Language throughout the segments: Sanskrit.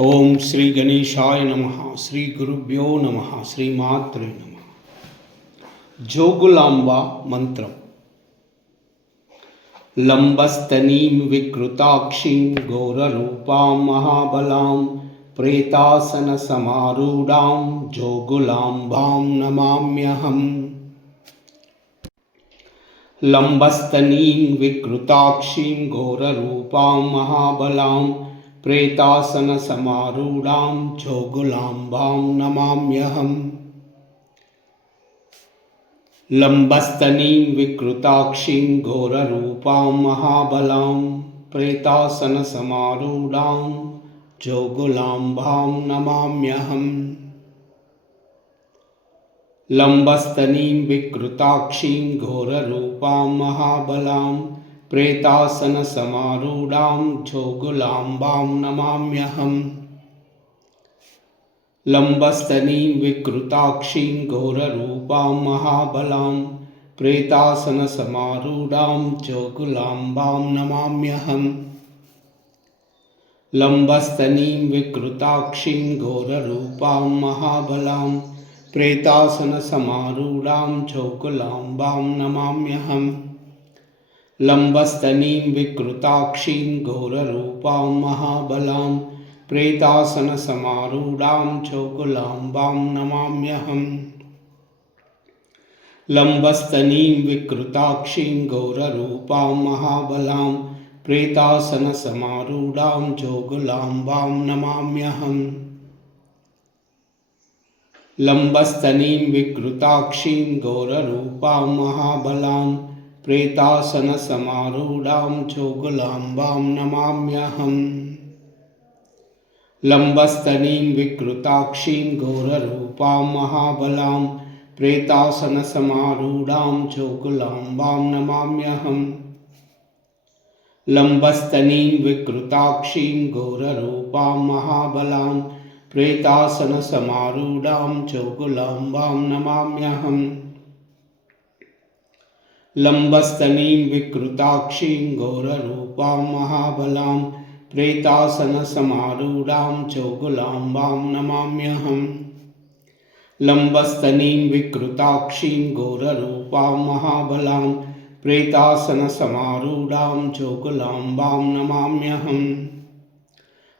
ओम श्री गणेशाय नमः। श्री गुरुभ्यो नमः। श्री मात्रे नमः। जोगुलांबा मंत्र। लंबस्तनीं विकृताक्षीं घोररूपां महाबलां प्रेतासन समारूढ़ां जोगुलांबां नमाम्यहम्। लंबस्तनीं विकृताक्षीं घोररूपां महाबलां प्रेतासन समारूढ़ां जोगुलांबां नमाम्यहम्। लंबस्तनीं विकृताक्षीं घोररूपां महाबलां प्रेतासन समारूढ़ां जोगुलांबां नमाम्यहम्। लंबस्तनीं विकृताक्षीं घोररूपां महाबलां प्रेतासन समारूढ़ां जोगुलांबां नमाम्यहम्। लंबस्तनीं विकृताक्षीं घोररूपां महाबलां प्रेतासन समारूढ़ां जोगुलांबां नमाम्यहम्। लंबस्तनीं विकृताक्षीं घोररूपां महाबलां प्रेतासन समारूढ़ां जोगुलांबां नमाम्यहम्। लंबस्तनीं विकृताक्षीं घोररूपां महाबलां प्रेतासन समारूढ़ां जोगुलांबां नमाम्यहम्। लंबस्तनीं विकृताक्षीं घोररूपां महाबलां प्रेतासन समारूढ़ां जोगुलांबां नमाम्यहम्। लंबस्तनीं विकृताक्षीं घोररूपां महाबलां प्रेतासन समारूढ़ां जोगुलांबां नमाम्यहम्। लंबस्तनीं विकृताक्षीं घोररूपां महाबलां प्रेतासन समारूढ़ां जोगुलांबां नमाम्यहम्। लंबस्तनीं विकृताक्षीं घोररूपां महाबलां प्रेतासन समारूढ़ां जोगुलांबां नमाम्यहम्। लंबस्तनीं विकृताक्षीं घोररूपां महाबलां प्रेतासन समारूढ़ां जोगुलांबां नमाम्यहम्। लंबस्तनीं विकृताक्षीं घोररूपां महाबलां प्रेतासन समारूढ़ां जोगुलांबां नमाम्यहम्।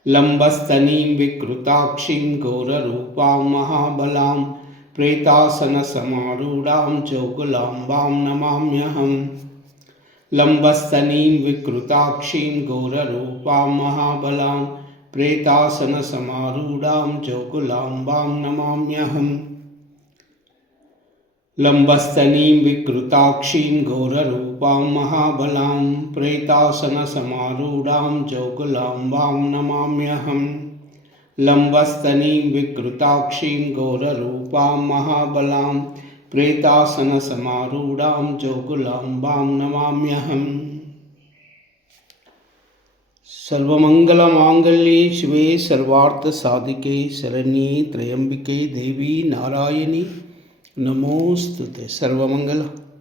लंबस्तनीं विकृताक्षीं घोररूपां महाबलां प्रेतासन समारूढ़ां जोगुलांबां नमाम्यहम्। लंबस्तनीं विकृताक्षीं घोररूपां महाबलां प्रेतासन समारूढ़ां जोगुलांबां नमाम्यहम्। लंबस्तनीं विकृताक्षीं घोररूपां महाबलां प्रेतासन समारूढ़ां जोगुलांबां नमाम्यहम्। लंबस्तनीं विकृताक्षीं घोररूपां महाबलां प्रेतासन समारूढ़ां जोगुलांबां नमाम्यहम्। सर्वमंगलमांगल्ये शिवे सर्वार्थसाधिके शरण्ये त्र्यंबिके देवी नारायणी नमोस्तुते। सर्वमंगल।